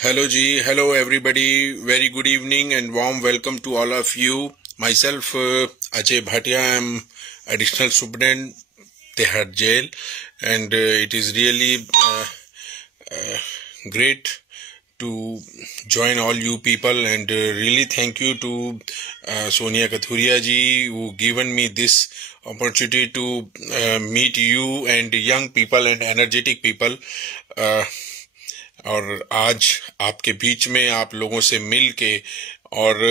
Hello Ji, hello everybody, very good evening and warm welcome to all of you. Myself Ajay Bhatia, I am additional superintendent Tihar Jail, and it is really great to join all you people, and really thank you to Sonia Kathuria ji who given me this opportunity to meet you and young people and energetic people. और आज आपके बीच में आप लोगों से मिल के और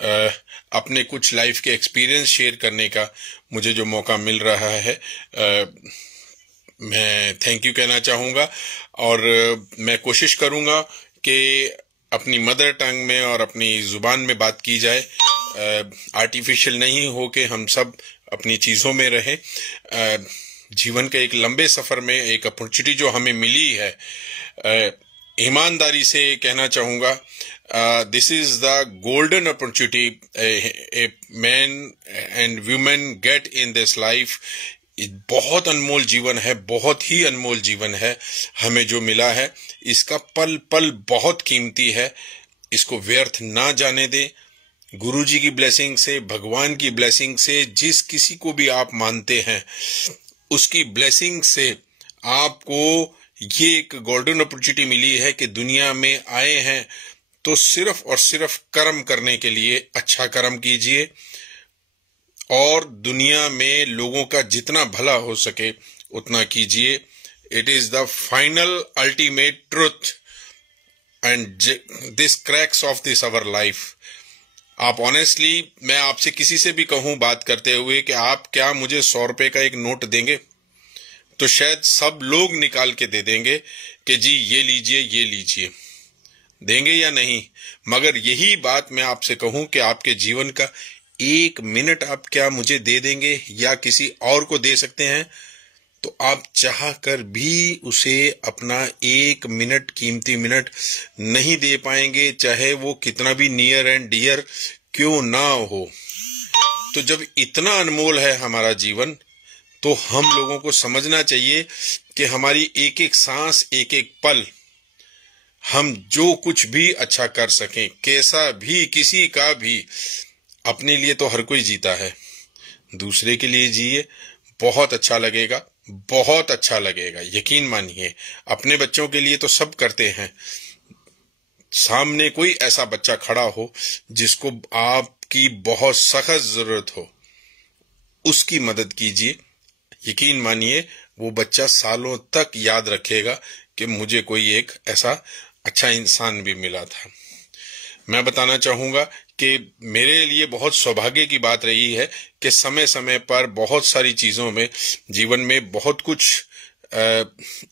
अपने कुछ लाइफ के एक्सपीरियंस शेयर करने का मुझे जो मौका मिल रहा है, मैं थैंक यू कहना चाहूँगा। और मैं कोशिश करूँगा कि अपनी मदर टंग में और अपनी ज़ुबान में बात की जाए, आर्टिफिशियल नहीं हो के हम सब अपनी चीज़ों में रहें। जीवन के एक लंबे सफ़र में एक अपॉर्चुनिटी जो हमें मिली है, ईमानदारी से कहना चाहूँगा, this is the golden opportunity a man and women get in this life. बहुत अनमोल जीवन है, बहुत ही अनमोल जीवन है हमें जो मिला है। इसका पल पल बहुत कीमती है, इसको व्यर्थ ना जाने दें। गुरुजी की ब्लेसिंग से, भगवान की ब्लेसिंग से, जिस किसी को भी आप मानते हैं उसकी ब्लेसिंग से आपको ये एक गोल्डन अपॉर्चुनिटी मिली है कि दुनिया में आए हैं तो सिर्फ और सिर्फ कर्म करने के लिए। अच्छा कर्म कीजिए और दुनिया में लोगों का जितना भला हो सके उतना कीजिए। It is the final ultimate truth and this cracks of this our life. आप ऑनेस्टली, मैं आपसे किसी से भी कहूं बात करते हुए कि आप क्या मुझे 100 रुपए का एक नोट देंगे, तो शायद सब लोग निकाल के दे देंगे कि जी ये लीजिए, ये लीजिए। देंगे या नहीं? मगर यही बात मैं आपसे कहूं कि आपके जीवन का 1 मिनट आप क्या मुझे दे देंगे या किसी और को दे सकते हैं, तो आप चाह कर भी उसे अपना 1 मिनट, कीमती मिनट नहीं दे पाएंगे, चाहे वो कितना भी नियर एंड डियर क्यों ना हो। तो जब इतना अनमोल है हमारा जीवन, तो हम लोगों को समझना चाहिए कि हमारी एक एक सांस, एक एक पल हम जो कुछ भी अच्छा कर सकें, कैसा भी, किसी का भी। अपने लिए तो हर कोई जीता है, दूसरे के लिए जिए, बहुत अच्छा लगेगा, बहुत अच्छा लगेगा। यकीन मानिए, अपने बच्चों के लिए तो सब करते हैं। सामने कोई ऐसा बच्चा खड़ा हो जिसको आपकी बहुत सख्त जरूरत हो, उसकी मदद कीजिए। यकीन मानिए, वो बच्चा सालों तक याद रखेगा कि मुझे कोई एक ऐसा अच्छा इंसान भी मिला था। मैं बताना चाहूंगा कि मेरे लिए बहुत सौभाग्य की बात रही है कि समय समय पर बहुत सारी चीजों में, जीवन में बहुत कुछ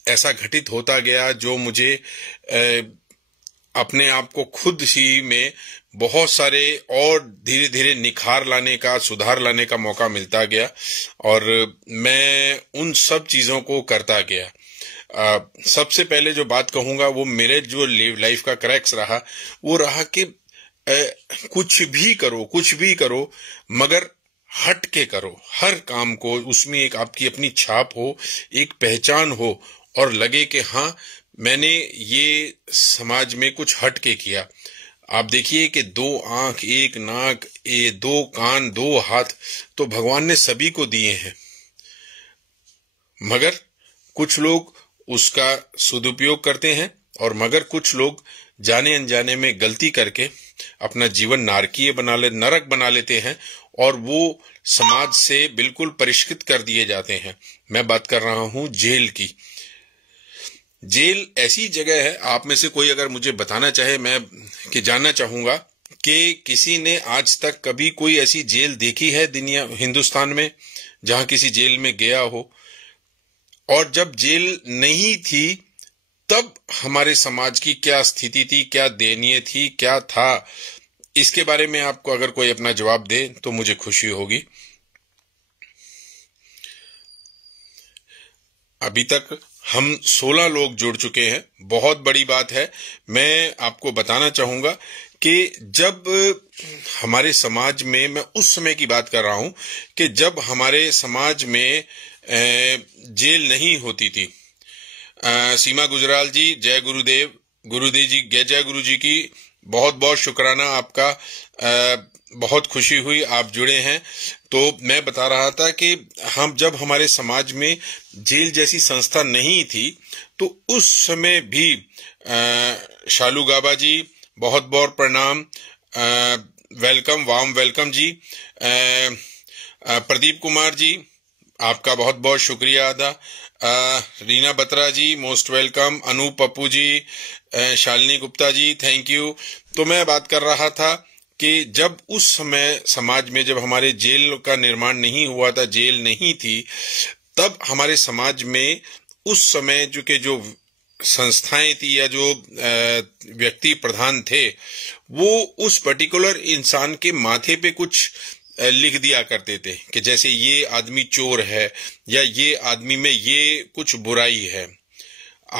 ऐसा घटित होता गया जो मुझे अपने आप को खुद ही में बहुत सारे और धीरे धीरे निखार लाने का, सुधार लाने का मौका मिलता गया, और मैं उन सब चीजों को करता गया। सबसे पहले जो बात कहूंगा वो मेरे जो लाइफ का क्रैक्स रहा, वो रहा कि कुछ भी करो, कुछ भी करो, मगर हट के करो हर काम को। उसमें एक आपकी अपनी छाप हो, एक पहचान हो, और लगे कि हाँ, मैंने ये समाज में कुछ हट के किया। आप देखिए कि 2 आंख, 1 नाक, 2 कान, 2 हाथ तो भगवान ने सभी को दिए हैं, मगर कुछ लोग उसका सदुपयोग करते हैं, और मगर कुछ लोग जाने अनजाने में गलती करके अपना जीवन नारकीय नरक बना लेते हैं, और वो समाज से बिल्कुल परिष्कृत कर दिए जाते हैं। मैं बात कर रहा हूं जेल की। जेल ऐसी जगह है, आप में से कोई अगर मुझे बताना चाहे, मैं कि जानना चाहूंगा कि किसी ने आज तक कभी कोई ऐसी जेल देखी है हिंदुस्तान में, जहां किसी जेल में गया हो। और जब जेल नहीं थी तब हमारे समाज की क्या स्थिति थी, क्या दयनीय थी, क्या था, इसके बारे में आपको अगर कोई अपना जवाब दे तो मुझे खुशी होगी। अभी तक हम 16 लोग जुड़ चुके हैं, बहुत बड़ी बात है। मैं आपको बताना चाहूंगा कि जब हमारे समाज में, मैं उस समय की बात कर रहा हूं कि जब हमारे समाज में जेल नहीं होती थी। सीमा गुजराल जी, जय गुरुदेव, गुरुदेव जी, जय गुरु जी की बहुत बहुत शुक्राना आपका। बहुत खुशी हुई आप जुड़े हैं। तो मैं बता रहा था कि हम जब हमारे समाज में जेल जैसी संस्था नहीं थी तो उस समय भी शालू गाबा जी बहुत बहुत प्रणाम, welcome, warm welcome ji. Pradeep Kumar ji आपका बहुत बहुत शुक्रिया अदा। Reena Batra ji most welcome. Anoop Pappu ji, Shalini Gupta ji thank you. तो मैं बात कर रहा था कि जब उस समय समाज में जब हमारे जेल का निर्माण नहीं हुआ था, जेल नहीं थी, तब हमारे समाज में उस समय जो संस्थाएं थी या जो व्यक्ति प्रधान थे वो उस पर्टिकुलर इंसान के माथे पे कुछ लिख दिया करते थे कि जैसे ये आदमी चोर है या ये आदमी में ये कुछ बुराई है।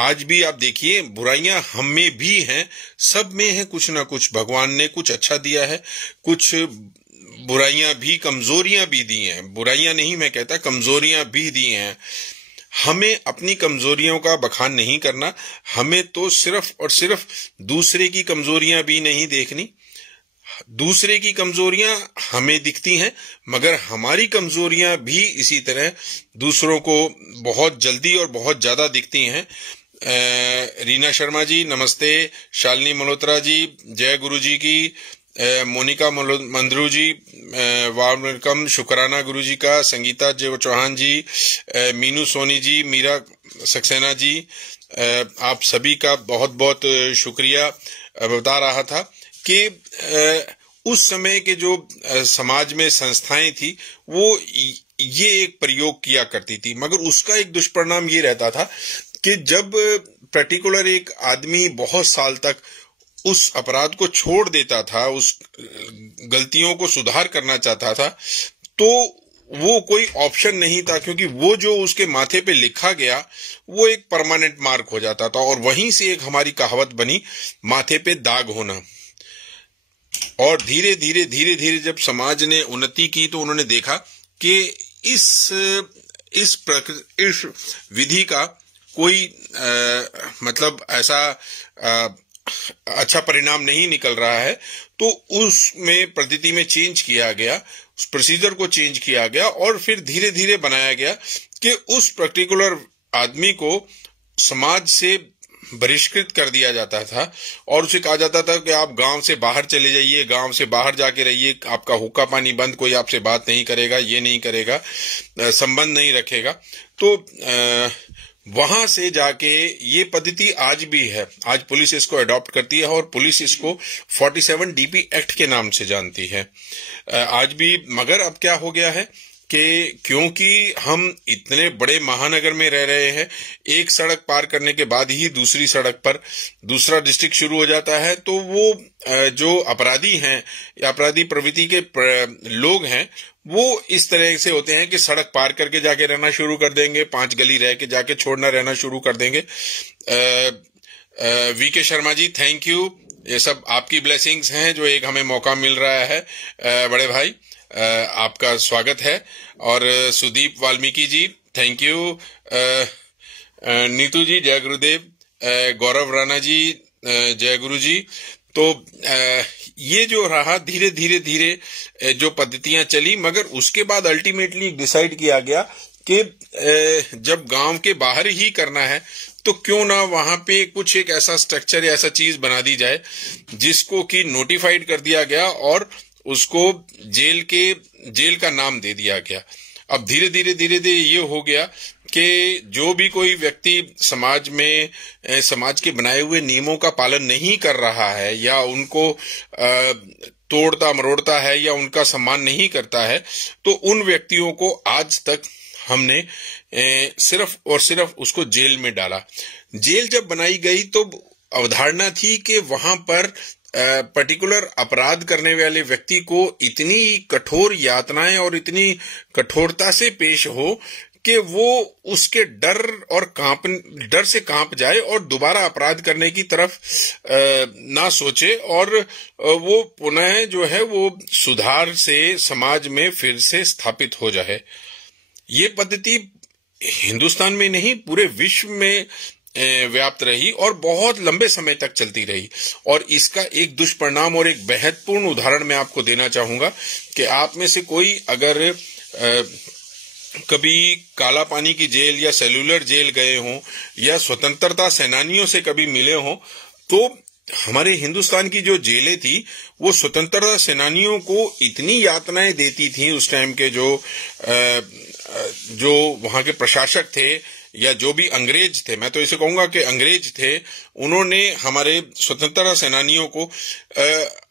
आज भी आप देखिए बुराइयां हम में भी हैं, सब में है कुछ ना कुछ। भगवान ने कुछ अच्छा दिया है, कुछ बुराइयां भी, कमजोरियां भी दी हैं। बुराइयां नहीं मैं कहता, कमजोरियां भी दी हैं। हमें अपनी कमजोरियों का बखान नहीं करना, हमें तो सिर्फ और सिर्फ दूसरे की कमजोरियां भी नहीं देखनी। दूसरे की कमजोरियां हमें दिखती हैं मगर हमारी कमजोरियां भी इसी तरह दूसरों को बहुत जल्दी और बहुत ज्यादा दिखती हैं। रीना शर्मा जी नमस्ते, शालिनी मल्होत्रा जी जय गुरु जी की, मोनिका मंद्रू जी वार्म वेलकम, शुक्राना गुरु जी का, संगीता जय चौहान जी, मीनू सोनी जी, मीरा सक्सेना जी, आप सभी का बहुत बहुत शुक्रिया। बता रहा था कि उस समय के जो समाज में संस्थाएं थी वो ये एक प्रयोग किया करती थी, मगर उसका एक दुष्परिणाम ये रहता था कि जब पर्टिकुलर एक आदमी बहुत साल तक उस अपराध को छोड़ देता था, उस गलतियों को सुधार करना चाहता था, तो वो कोई ऑप्शन नहीं था, क्योंकि वो जो उसके माथे पे लिखा गया वो एक परमानेंट मार्क हो जाता था। और वहीं से एक हमारी कहावत बनी, माथे पे दाग होना। और धीरे धीरे धीरे धीरे जब समाज ने उन्नति की तो उन्होंने देखा कि इस विधि का कोई मतलब ऐसा अच्छा परिणाम नहीं निकल रहा है, तो उसमें पद्धति में चेंज किया गया, उस प्रोसीजर को चेंज किया गया और फिर धीरे धीरे बनाया गया कि उस पर्टिकुलर आदमी को समाज से बहिष्कृत कर दिया जाता था और उसे कहा जाता था कि आप गांव से बाहर चले जाइए, गांव से बाहर जाके रहिए, आपका हुक्का पानी बंद, कोई आपसे बात नहीं करेगा, ये नहीं करेगा, संबंध नहीं रखेगा। तो वहां से जाके ये पद्धति आज भी है, आज पुलिस इसको अडॉप्ट करती है और पुलिस इसको 47 DP एक्ट के नाम से जानती है आज भी। मगर अब क्या हो गया है कि क्योंकि हम इतने बड़े महानगर में रह रहे हैं, एक सड़क पार करने के बाद ही दूसरी सड़क पर दूसरा डिस्ट्रिक्ट शुरू हो जाता है, तो वो जो अपराधी हैं या अपराधी प्रवृत्ति के लोग हैं वो इस तरह से होते हैं कि सड़क पार करके जाके रहना शुरू कर देंगे, 5 गली रह के जाके छोड़ना रहना शुरू कर देंगे। VK Sharma ji thank you, ये सब आपकी ब्लेसिंग्स हैं जो एक हमें मौका मिल रहा है। बड़े भाई आपका स्वागत है। और सुदीप वाल्मीकि जी थैंक यू, नीतू जी जय गुरुदेव, गौरव राणा जी जय गुरु जी। तो ये जो रहा धीरे धीरे धीरे जो पद्धतियां चली, मगर उसके बाद अल्टीमेटली डिसाइड किया गया कि जब गांव के बाहर ही करना है तो क्यों ना वहां पे कुछ एक ऐसा स्ट्रक्चर या ऐसा चीज बना दी जाए जिसको कि नोटिफाइड कर दिया गया और उसको जेल का नाम दे दिया गया। अब धीरे धीरे ये हो गया कि जो भी कोई व्यक्ति समाज के बनाए हुए नियमों का पालन नहीं कर रहा है या उनको तोड़ता मरोड़ता है या उनका सम्मान नहीं करता है, तो उन व्यक्तियों को आज तक हमने सिर्फ और सिर्फ उसको जेल में डाला। जेल जब बनाई गई तो अवधारणा थी कि वहां पर पर्टिकुलर अपराध करने वाले व्यक्ति को इतनी कठोर यातनाएं और इतनी कठोरता से पेश हो कि वो उसके डर से कांप जाए और दोबारा अपराध करने की तरफ ना सोचे और वो पुनः जो है वो सुधार से समाज में फिर से स्थापित हो जाए। ये पद्धति हिंदुस्तान में नहीं पूरे विश्व में व्याप्त रही और बहुत लंबे समय तक चलती रही। और इसका एक दुष्परिणाम और एक महत्वपूर्ण उदाहरण मैं आपको देना चाहूंगा कि आप में से कोई अगर कभी काला पानी की जेल या सेलुलर जेल गए हों या स्वतंत्रता सेनानियों से कभी मिले हों, तो हमारे हिंदुस्तान की जो जेलें थी वो स्वतंत्रता सेनानियों को इतनी यातनाएं देती थी। उस टाइम के जो वहां के प्रशासक थे या जो भी अंग्रेज थे, मैं तो इसे कहूंगा कि अंग्रेज थे, उन्होंने हमारे स्वतंत्रता सेनानियों को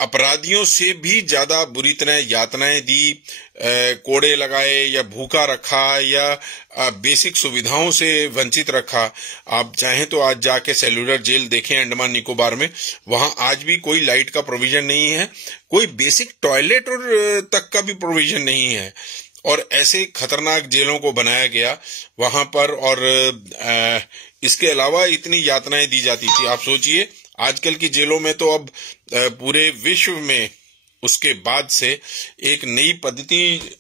अपराधियों से भी ज्यादा बुरी तरह यातनाएं दी, कोड़े लगाए या भूखा रखा या बेसिक सुविधाओं से वंचित रखा। आप चाहें तो आज जाके सेलुलर जेल देखें अंडमान निकोबार में, वहां आज भी कोई लाइट का प्रोविजन नहीं है, कोई बेसिक टॉयलेट और तक का भी प्रोविजन नहीं है। और ऐसे खतरनाक जेलों को बनाया गया वहां पर, और इसके अलावा इतनी यातनाएं दी जाती थी। आप सोचिए आजकल की जेलों में तो अब पूरे विश्व में उसके बाद से एक नई पद्धति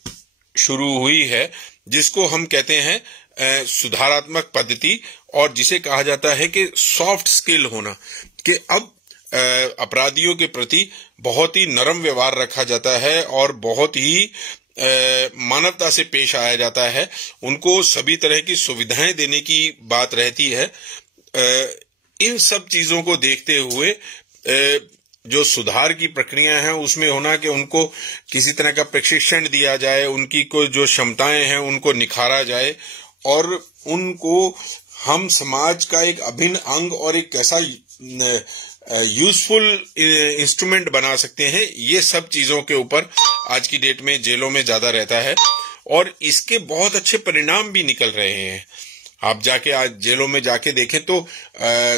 शुरू हुई है जिसको हम कहते हैं सुधारात्मक पद्धति, और जिसे कहा जाता है कि सॉफ्ट स्किल होना, कि अब अपराधियों के प्रति बहुत ही नरम व्यवहार रखा जाता है और बहुत ही मानवता से पेश आया जाता है। उनको सभी तरह की सुविधाएं देने की बात रहती है। इन सब चीजों को देखते हुए जो सुधार की प्रक्रिया है उसमें होना कि उनको किसी तरह का प्रशिक्षण दिया जाए, उनकी को जो क्षमताएं हैं उनको निखारा जाए और उनको हम समाज का एक अभिन्न अंग और एक कैसा यूजफुल इंस्ट्रूमेंट बना सकते हैं, ये सब चीजों के ऊपर आज की डेट में जेलों में ज्यादा रहता है और इसके बहुत अच्छे परिणाम भी निकल रहे हैं। आप जाके आज जेलों में जाके देखें तो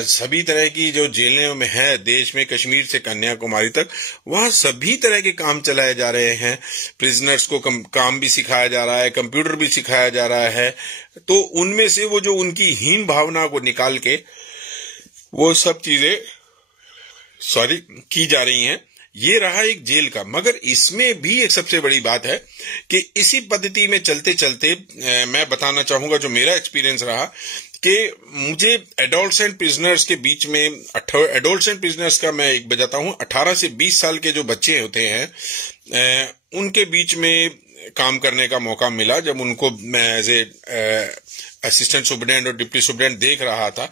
सभी तरह की जो जेलें में है देश में, कश्मीर से कन्याकुमारी तक, वहां सभी तरह के काम चलाए जा रहे हैं। प्रिजनर्स को काम भी सिखाया जा रहा है, कंप्यूटर भी सिखाया जा रहा है। तो उनमें से वो जो उनकी हीन भावना को निकाल के वो सब चीजें की जा रही हैं। ये रहा एक जेल का। मगर इसमें भी एक सबसे बड़ी बात है कि इसी पद्धति में चलते चलते मैं बताना चाहूंगा जो मेरा एक्सपीरियंस रहा कि मुझे एडल्ट्स एंड प्रिजनर्स के बीच में, एडल्ट्स एंड प्रिजनर्स का मैं एक बजाता हूं, 18 से 20 साल के जो बच्चे होते हैं उनके बीच में काम करने का मौका मिला। जब उनको मैं एज ए असिस्टेंट सुपरिटेंडेंट और डिप्टी सुपरिटेंडेंट देख रहा था,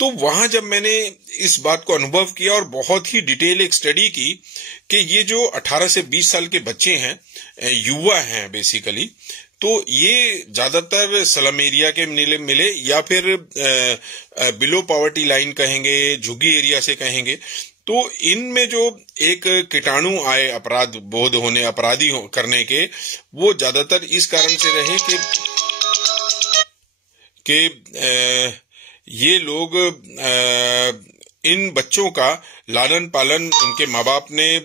तो वहां जब मैंने इस बात को अनुभव किया और बहुत ही डिटेल एक स्टडी की कि ये जो 18 से 20 साल के बच्चे हैं, युवा हैं बेसिकली, तो ये ज्यादातर स्लम एरिया के मिले या फिर बिलो पॉवर्टी लाइन कहेंगे, झुग्गी एरिया से कहेंगे। तो इनमें जो एक कीटाणु आए अपराध बोध होने, अपराधी करने के, वो ज्यादातर इस कारण से रहे कि ये लोग इन बच्चों का लालन पालन उनके माँ बाप ने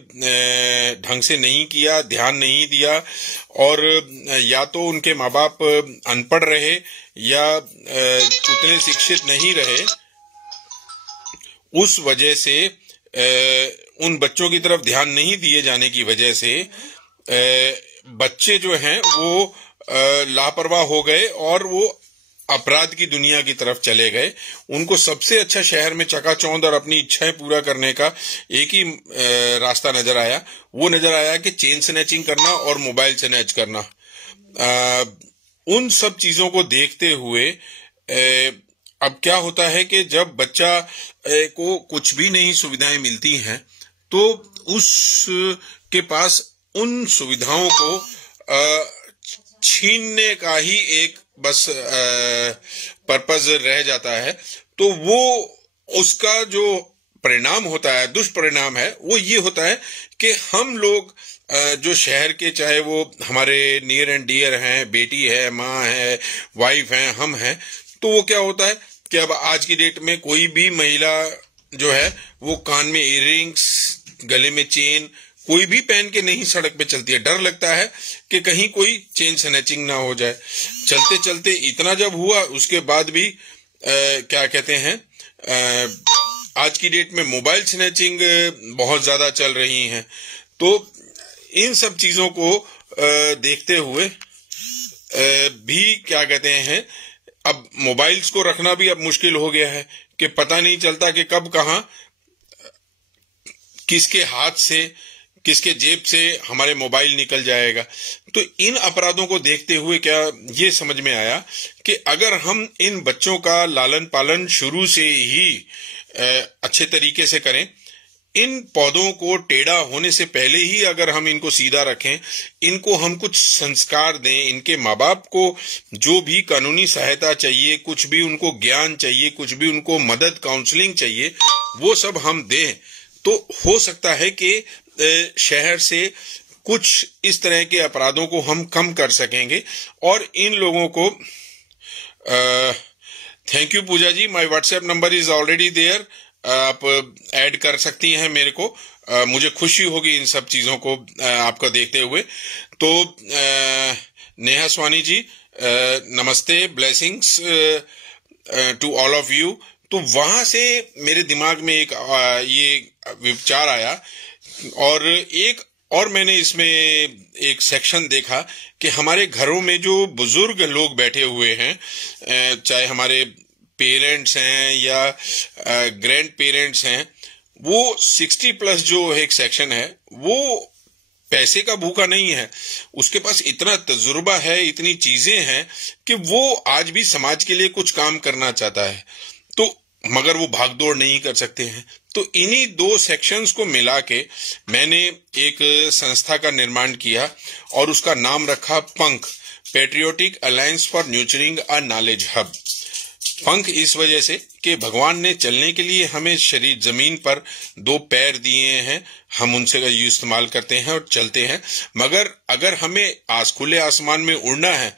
ढंग से नहीं किया, ध्यान नहीं दिया, और या तो उनके माँ बाप अनपढ़ रहे या उतने शिक्षित नहीं रहे। उस वजह से उन बच्चों की तरफ ध्यान नहीं दिए जाने की वजह से बच्चे जो हैं वो लापरवाह हो गए और वो अपराध की दुनिया की तरफ चले गए। उनको सबसे अच्छा शहर में चकाचौंध और अपनी इच्छाएं पूरा करने का एक ही रास्ता नजर आया, वो नजर आया कि चेन स्नैचिंग करना और मोबाइल स्नैच करना। उन सब चीजों को देखते हुए अब क्या होता है कि जब बच्चा को कुछ भी नहीं सुविधाएं मिलती हैं तो उसके पास उन सुविधाओं को छीनने का ही एक बस पर्पस रह जाता है। तो वो उसका जो परिणाम होता है, दुष्परिणाम है, वो ये होता है कि हम लोग जो शहर के, चाहे वो हमारे नियर एंड डियर हैं, बेटी है, माँ है, वाइफ है, हम हैं, तो वो क्या होता है कि अब आज की डेट में कोई भी महिला जो है वो कान में इयररिंग्स, गले में चेन कोई भी पहन के नहीं सड़क पे चलती है। डर लगता है कि कहीं कोई चेन स्नैचिंग ना हो जाए। चलते चलते इतना जब हुआ, उसके बाद भी क्या कहते हैं, आज की डेट में मोबाइल स्नैचिंग बहुत ज्यादा चल रही हैं। तो इन सब चीजों को देखते हुए भी क्या कहते हैं, अब मोबाइल्स को रखना भी अब मुश्किल हो गया है कि पता नहीं चलता कि कब कहां किसके हाथ से, किसके जेब से हमारे मोबाइल निकल जाएगा। तो इन अपराधों को देखते हुए क्या ये समझ में आया कि अगर हम इन बच्चों का लालन पालन शुरू से ही अच्छे तरीके से करें, इन पौधों को टेढ़ा होने से पहले ही अगर हम इनको सीधा रखें, इनको हम कुछ संस्कार दें, इनके माँ बाप को जो भी कानूनी सहायता चाहिए, कुछ भी उनको ज्ञान चाहिए, कुछ भी उनको मदद, काउंसलिंग चाहिए, वो सब हम दें, तो हो सकता है कि शहर से कुछ इस तरह के अपराधों को हम कम कर सकेंगे। और इन लोगों को thank you Pooja ji, my WhatsApp number is already there, आप ऐड कर सकती हैं मेरे को, मुझे खुशी होगी इन सब चीजों को आपका देखते हुए। तो नेहा स्वानी जी नमस्ते, blessings to all of you. तो वहां से मेरे दिमाग में एक ये विचार आया, और मैंने इसमें एक सेक्शन देखा कि हमारे घरों में जो बुजुर्ग लोग बैठे हुए हैं, चाहे हमारे पेरेंट्स हैं या ग्रैंड पेरेंट्स हैं, वो 60 प्लस जो एक सेक्शन है, वो पैसे का भूखा नहीं है, उसके पास इतना तजुर्बा है, इतनी चीजें हैं कि वो आज भी समाज के लिए कुछ काम करना चाहता है, तो मगर वो भागदौड़ नहीं कर सकते हैं। तो इन्हीं दो सेक्शंस को मिला के मैंने एक संस्था का निर्माण किया और उसका नाम रखा Pankh, patriotic alliance for nurturing a knowledge hub. Pankh इस वजह से कि भगवान ने चलने के लिए हमें शरीर जमीन पर दो पैर दिए हैं, हम उनसे इस्तेमाल करते हैं और चलते हैं, मगर अगर हमें खुले आसमान में उड़ना है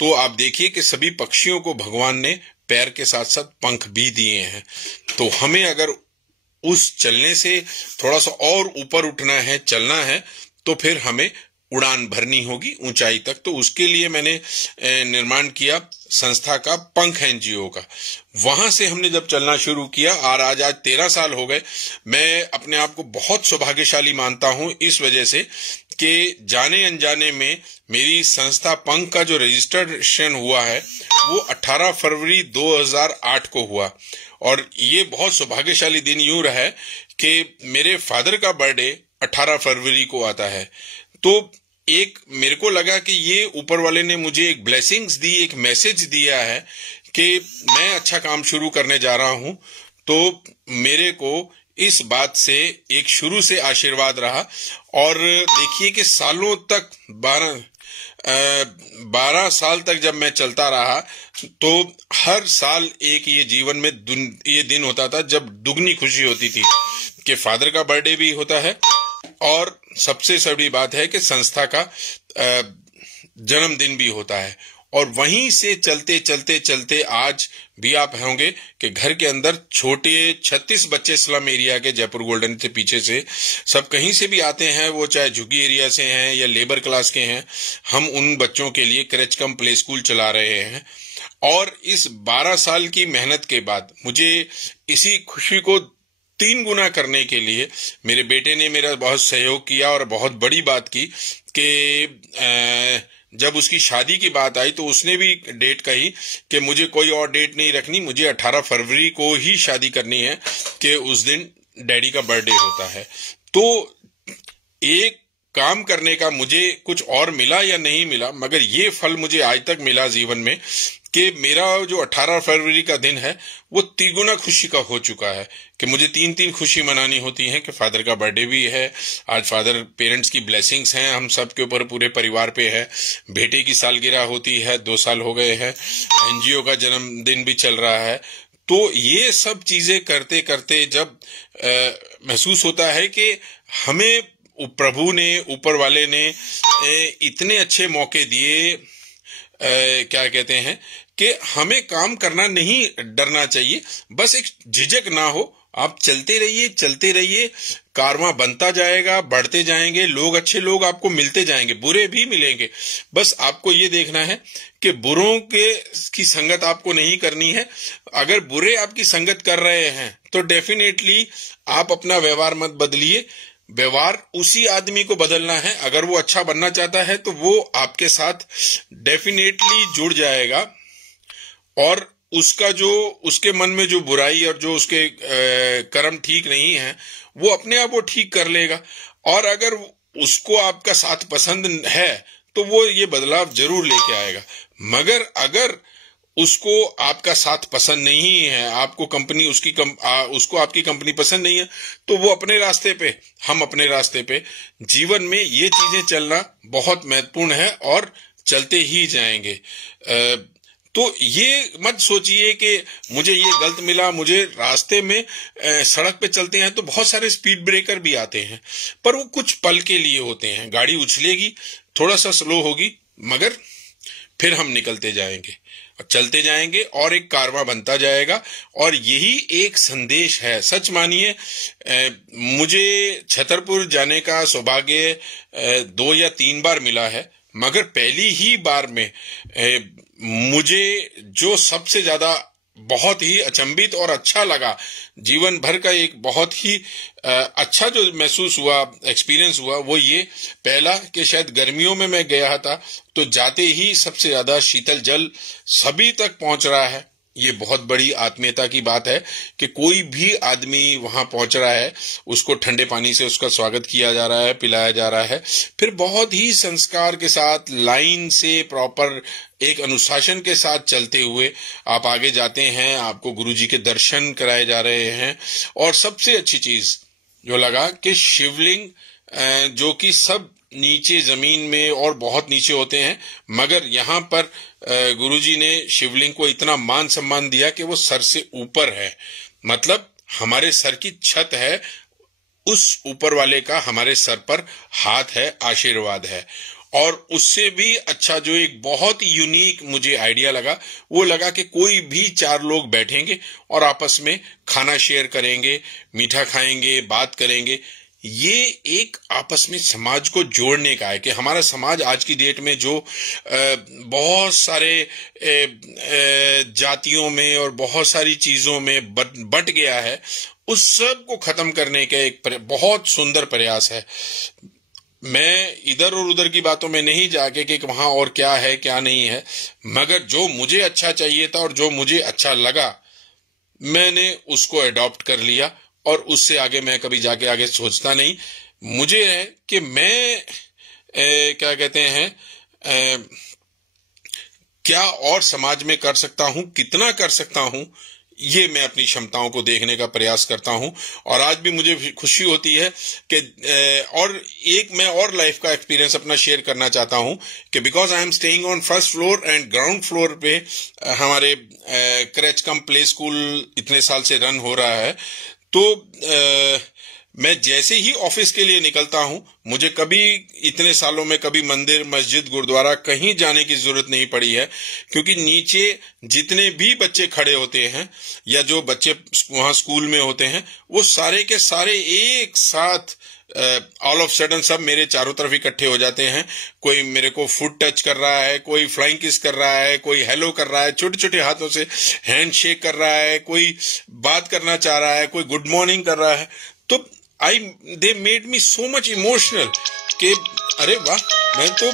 तो आप देखिए कि सभी पक्षियों को भगवान ने पैर के साथ साथ पंख भी दिए हैं। तो हमें अगर उस चलने से थोड़ा सा और ऊपर उठना है, चलना है, तो फिर हमें उड़ान भरनी होगी ऊंचाई तक। तो उसके लिए मैंने निर्माण किया संस्था का पंख एनजीओ का। वहां से हमने जब चलना शुरू किया और आज 13 साल हो गए। मैं अपने आप को बहुत सौभाग्यशाली मानता हूं इस वजह से कि जाने अनजाने में मेरी संस्था पंख का जो रजिस्ट्रेशन हुआ है वो 18 फरवरी 2008 को हुआ। और ये बहुत सौभाग्यशाली दिन यूं रहा है कि मेरे फादर का बर्थडे 18 फरवरी को आता है। तो एक मेरे को लगा कि ये ऊपर वाले ने मुझे एक ब्लेसिंग्स दी, एक मैसेज दिया है कि मैं अच्छा काम शुरू करने जा रहा हूं। तो मेरे को इस बात से एक शुरू से आशीर्वाद रहा। और देखिए कि सालों तक 12 साल तक जब मैं चलता रहा, तो हर साल एक ये जीवन में ये दिन होता था जब दुगनी खुशी होती थी कि फादर का बर्थडे भी होता है और सबसे बड़ी बात है कि संस्था का जन्मदिन भी होता है। और वहीं से चलते चलते चलते आज भी आप होंगे कि घर के अंदर छोटे 36 बच्चे स्लम एरिया के, जयपुर गोल्डन के पीछे से सब कहीं से भी आते हैं, वो चाहे झुग्गी एरिया से हैं या लेबर क्लास के हैं। हम उन बच्चों के लिए क्रच कम प्ले स्कूल चला रहे हैं। और इस 12 साल की मेहनत के बाद मुझे इसी खुशी को 3 गुना करने के लिए मेरे बेटे ने मेरा बहुत सहयोग किया। और बहुत बड़ी बात की कि जब उसकी शादी की बात आई तो उसने भी डेट कही कि मुझे कोई और डेट नहीं रखनी, मुझे 18 फरवरी को ही शादी करनी है कि उस दिन डैडी का बर्थडे होता है। तो एक काम करने का मुझे कुछ और मिला या नहीं मिला, मगर ये फल मुझे आज तक मिला जीवन में कि मेरा जो 18 फरवरी का दिन है वो तिगुना खुशी का हो चुका है कि मुझे 3 खुशी मनानी होती है कि फादर का बर्थडे भी है, आज फादर पेरेंट्स की ब्लेसिंग्स हैं हम सब के ऊपर, पूरे परिवार पे है, बेटे की सालगिरह होती है, 2 साल हो गए हैं, एनजीओ का जन्मदिन भी चल रहा है। तो ये सब चीजें करते करते जब महसूस होता है कि हमें प्रभु ने, ऊपर वाले ने इतने अच्छे मौके दिए, क्या कहते हैं कि हमें काम करना नहीं डरना चाहिए, बस एक झिझक ना हो, आप चलते रहिए, कारवां बनता जाएगा, बढ़ते जाएंगे, लोग अच्छे लोग आपको मिलते जाएंगे, बुरे भी मिलेंगे। बस आपको ये देखना है कि बुरों की संगत आपको नहीं करनी है। अगर बुरे आपकी संगत कर रहे हैं तो डेफिनेटली आप अपना व्यवहार मत बदलिए, व्यवहार उसी आदमी को बदलना है। अगर वो अच्छा बनना चाहता है तो वो आपके साथ डेफिनेटली जुड़ जाएगा और उसका जो उसके मन में जो बुराई और जो उसके कर्म ठीक नहीं है वो अपने आप वो ठीक कर लेगा। और अगर उसको आपका साथ पसंद है तो वो ये बदलाव जरूर लेके आएगा। मगर अगर उसको आपका साथ पसंद नहीं है, आपको कंपनी उसको आपकी कंपनी पसंद नहीं है, तो वो अपने रास्ते पे, हम अपने रास्ते पे। जीवन में ये चीजें चलना बहुत महत्वपूर्ण है और चलते ही जाएंगे। तो ये मत सोचिए कि मुझे ये गलत मिला, मुझे रास्ते में सड़क पे चलते हैं तो बहुत सारे स्पीड ब्रेकर भी आते हैं, पर वो कुछ पल के लिए होते हैं। गाड़ी उछलेगी, थोड़ा सा स्लो होगी, मगर फिर हम निकलते जाएंगे, चलते जाएंगे और एक कारवां बनता जाएगा। और यही एक संदेश है। सच मानिए, मुझे छतरपुर जाने का सौभाग्य 2 या 3 बार मिला है, मगर पहली ही बार में मुझे जो सबसे ज्यादा बहुत ही अचंभित और अच्छा लगा, जीवन भर का एक बहुत ही अच्छा जो महसूस हुआ, एक्सपीरियंस हुआ, वो ये पहला कि शायद गर्मियों में मैं गया था तो जाते ही सबसे ज्यादा शीतल जल सभी तक पहुंच रहा है। ये बहुत बड़ी आत्मीयता की बात है कि कोई भी आदमी वहां पहुंच रहा है, उसको ठंडे पानी से उसका स्वागत किया जा रहा है, पिलाया जा रहा है। फिर बहुत ही संस्कार के साथ, लाइन से, प्रॉपर एक अनुशासन के साथ चलते हुए आप आगे जाते हैं, आपको गुरुजी के दर्शन कराए जा रहे हैं। और सबसे अच्छी चीज जो लगा कि शिवलिंग जो कि सब नीचे जमीन में और बहुत नीचे होते हैं, मगर यहाँ पर गुरुजी ने शिवलिंग को इतना मान सम्मान दिया कि वो सर से ऊपर है। मतलब हमारे सर की छत है, उस ऊपर वाले का हमारे सर पर हाथ है, आशीर्वाद है। और उससे भी अच्छा जो एक बहुत यूनिक मुझे आइडिया लगा, वो लगा कि कोई भी 4 लोग बैठेंगे और आपस में खाना शेयर करेंगे, मीठा खाएंगे, बात करेंगे। ये एक आपस में समाज को जोड़ने का है कि हमारा समाज आज की डेट में जो बहुत सारे जातियों में और बहुत सारी चीजों में बट गया है, उस सब को खत्म करने का एक बहुत सुंदर प्रयास है। मैं इधर और उधर की बातों में नहीं जाके कि वहां और क्या है क्या नहीं है, मगर जो मुझे अच्छा चाहिए था और जो मुझे अच्छा लगा, मैंने उसको अडॉप्ट कर लिया और उससे आगे मैं कभी जाके आगे सोचता नहीं। मुझे है कि मैं क्या कहते हैं क्या और समाज में कर सकता हूं, कितना कर सकता हूं, ये मैं अपनी क्षमताओं को देखने का प्रयास करता हूं। और आज भी मुझे खुशी होती है कि और एक मैं और लाइफ का एक्सपीरियंस अपना शेयर करना चाहता हूं कि because I am staying on first floor and ground floor पे हमारे क्रैचकम प्ले स्कूल इतने साल से रन हो रहा है। तो मैं जैसे ही ऑफिस के लिए निकलता हूं, मुझे कभी इतने सालों में कभी मंदिर, मस्जिद, गुरुद्वारा कहीं जाने की जरूरत नहीं पड़ी है, क्योंकि नीचे जितने भी बच्चे खड़े होते हैं या जो बच्चे वहां स्कूल में होते हैं, वो सारे के सारे एक साथ ऑल ऑफ सडन सब मेरे चारों तरफ इकट्ठे हो जाते हैं। कोई मेरे को फुट टच कर रहा है, कोई फ्लाइंग किस कर रहा है, कोई हेलो कर रहा है, छोटे छोटे हाथों से हैंड शेक कर रहा है, कोई बात करना चाह रहा है, कोई गुड मॉर्निंग कर रहा है। तो they made me so much emotional कि अरे वाह, मैं तो